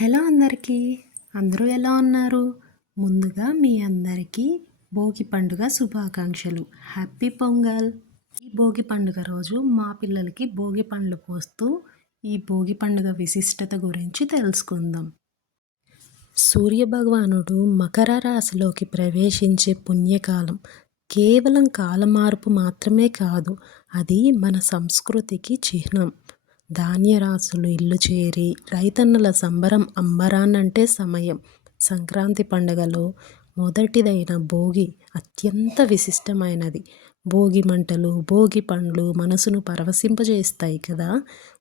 Hello అందరికీ, అందరూ ఎలా ఉన్నారు? ముందుగా మీ అందరికీ భోగి పండుగ శుభాకాంక్షలు. హ్యాపీ పొంగల్. ఈ భోగి పండుగ రోజు మా పిల్లలకి భోగి పండ్లు పోస్తూ ఈ భోగి పండుగ విశిష్టత గురించి తెలుసుకుందాం. సూర్యభగవానుడు మకర రాశిలోకి ప్రవేశించే పుణ్యకాలం. కేవలం కాలమార్పు మాత్రమే కాదు, అది మన సంస్కృతికి చిహ్నం. ధాన్యరాశులు ఇల్లు చేరి రైతన్నల సంబరం అంబరాన్నంటే సమయం. సంక్రాంతి పండుగలో మొదటిదైన భోగి అత్యంత విశిష్టమైనది. భోగి మంటలు, భోగి పండ్లు మనసును పరవశింపజేస్తాయి కదా.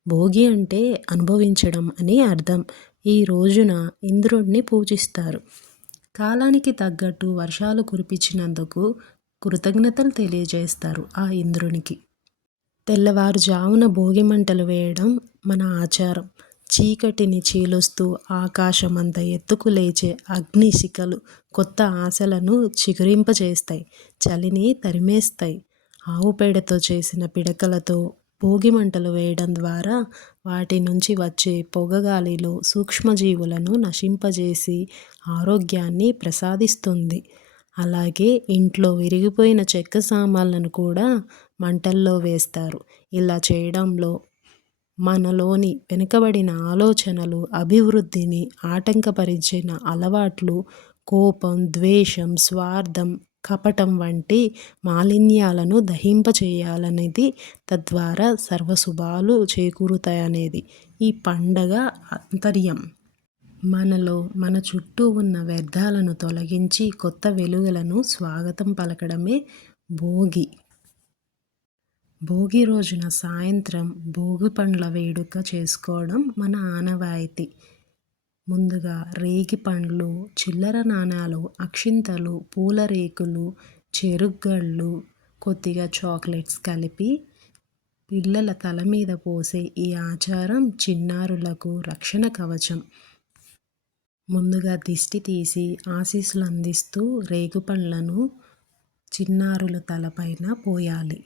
భోగి అంటే అనుభవించడం అని అర్థం. ఈ రోజున ఇంద్రుడిని పూజిస్తారు. కాలానికి తగ్గట్టు వర్షాలు కురిపించినందుకు కృతజ్ఞతలు తెలియజేస్తారు ఆ ఇంద్రునికి. తెల్లవారుజామున భోగి మంటలు వేయడం మన ఆచారం. చీకటిని చీలుస్తూ ఆకాశమంత ఎత్తుకు లేచే అగ్నిశిఖలు కొత్త ఆశలను చిగురింపజేస్తాయి, చలిని తరిమేస్తాయి. ఆవు పేడతో చేసిన పిడకలతో భోగి మంటలు వేయడం ద్వారా వాటి నుంచి వచ్చే పొగగాలిలో సూక్ష్మజీవులను నశింపజేసి ఆరోగ్యాన్ని ప్రసాదిస్తుంది. అలాగే ఇంట్లో విరిగిపోయిన చెక్క సామాన్లను కూడా మంటల్లో వేస్తారు. ఇలా చేయడంలో మనలోని వెనుకబడిన ఆలోచనలు, అభివృద్ధిని ఆటంకపరిచిన అలవాట్లు, కోపం, ద్వేషం, స్వార్థం, కపటం వంటి మాలిన్యాలను దహింపచేయాలనేది, తద్వారా సర్వశుభాలు చేకూరుతాయనేది ఈ పండగ ఆంతర్యం. మనలో మన చుట్టూ ఉన్న వ్యర్థాలను తొలగించి కొత్త వెలుగులను స్వాగతం పలకడమే భోగి. భోగి రోజున సాయంత్రం భోగి పండ్ల వేడుక చేసుకోవడం మన ఆనవాయితీ. ముందుగా రేగి పండ్లు, చిల్లర నాణాలు, అక్షింతలు, పూల రేకులు, చెరుగళ్ళు, కొద్దిగా చాక్లెట్స్ కలిపి పిల్లల తల మీద పోసే ఈ ఆచారం చిన్నారులకు రక్షణ కవచం. ముందుగా దిష్టి తీసి ఆశీస్సులు అందిస్తూ రేగుపండ్లను చిన్నారుల తలపైన పోయాలి.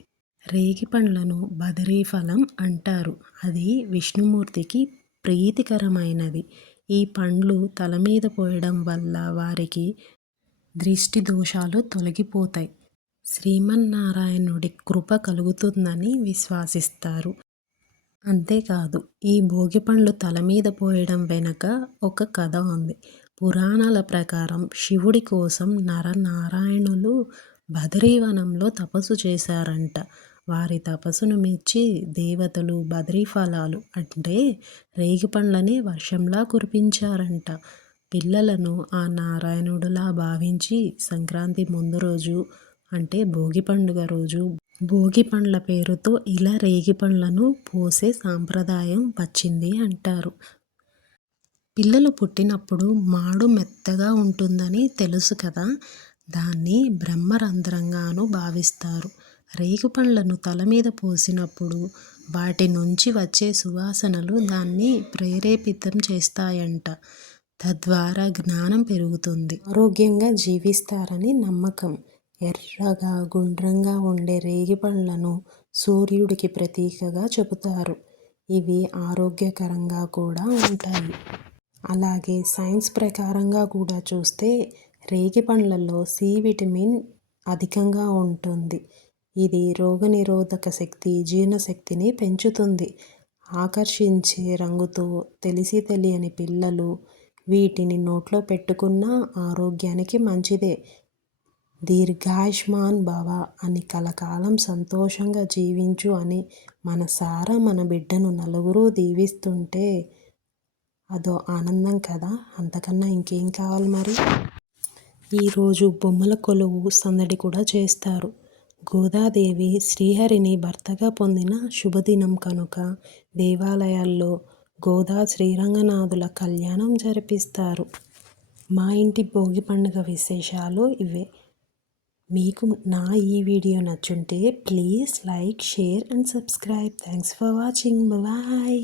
రేగి పండ్లను బదరీ ఫలం అంటారు. అది విష్ణుమూర్తికి ప్రీతికరమైనది. ఈ పండ్లు తల మీద పోయడం వల్ల వారికి దృష్టి దోషాలు తొలగిపోతాయి, శ్రీమన్నారాయణుడి కృప కలుగుతుందని విశ్వసిస్తారు. అంతేకాదు, ఈ భోగి పండ్లు తల మీద పోయడం వెనక ఒక కథ ఉంది. పురాణాల ప్రకారం శివుడి కోసం నరనారాయణులు బదరీవనంలో తపస్సు చేశారంట. వారి తపస్సును మెచ్చి దేవతలు బదరీ ఫలాలు అంటే రేగి పండ్లనే వర్షంలా కురిపించారంట. పిల్లలను ఆ నారాయణుడులా భావించి సంక్రాంతి ముందు రోజు అంటే భోగి పండుగ రోజు భోగి పండ్ల పేరుతో ఇలా రేగి పండ్లను పోసే సాంప్రదాయం వచ్చింది అంటారు. పిల్లలు పుట్టినప్పుడు మాడు మెత్తగా ఉంటుందని తెలుసు కదా, దాన్ని బ్రహ్మరంధ్రంగాను భావిస్తారు. రేగు పండ్లను తల మీద పోసినప్పుడు వాటి నుంచి వచ్చే సువాసనలు దాన్ని ప్రేరేపితం చేస్తాయంట. తద్వారా జ్ఞానం పెరుగుతుంది, ఆరోగ్యంగా జీవిస్తారని నమ్మకం. ఎర్రగా గుండ్రంగా ఉండే రేగి పండ్లను సూర్యుడికి ప్రతీకగా చెబుతారు. ఇవి ఆరోగ్యకరంగా కూడా ఉంటాయి. అలాగే సైన్స్ ప్రకారంగా కూడా చూస్తే రేగి పండ్లలో సి విటమిన్ అధికంగా ఉంటుంది. ఇది రోగనిరోధక శక్తి, జీర్ణశక్తిని పెంచుతుంది. ఆకర్షించే రంగుతో తెలిసి తెలియని పిల్లలు వీటిని నోట్లో పెట్టుకున్న ఆరోగ్యానికి మంచిదే. దీర్ఘాయుష్మాన్ భవ అని కలకాలం సంతోషంగా జీవించు అని మనసారా మన బిడ్డను నలుగురు దీవిస్తుంటే అదో ఆనందం కదా. అంతకన్నా ఇంకేం కావాలి మరి. ఈరోజు బొమ్మల కొలువు సందడి కూడా చేస్తారు. గోదాదేవి శ్రీహరిని భర్తగా పొందిన శుభదినం కనుక దేవాలయాల్లో గోదా శ్రీరంగనాథుల కళ్యాణం జరిపిస్తారు. మా ఇంటి భోగి పండుగ విశేషాలు ఇవే. మీకు నా ఈ వీడియో నచ్చుంటే please like, share and subscribe. Thanks for watching. Bye.